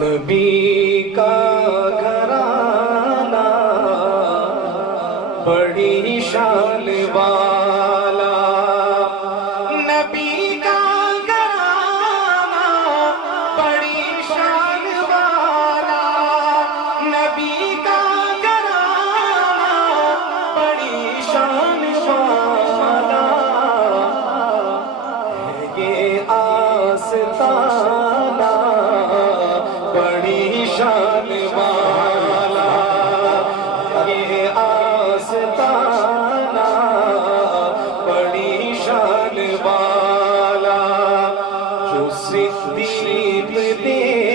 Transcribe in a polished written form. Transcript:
نبی کا گھرانہ بڑی شان والا، نبی کا گھرانہ بڑی شان والا، نبی کا گھرانہ بڑی شان والا ہے یہ آستانہ بڑی شان والا، یہ آستانہ بڑی شان والا، جو صدیق دے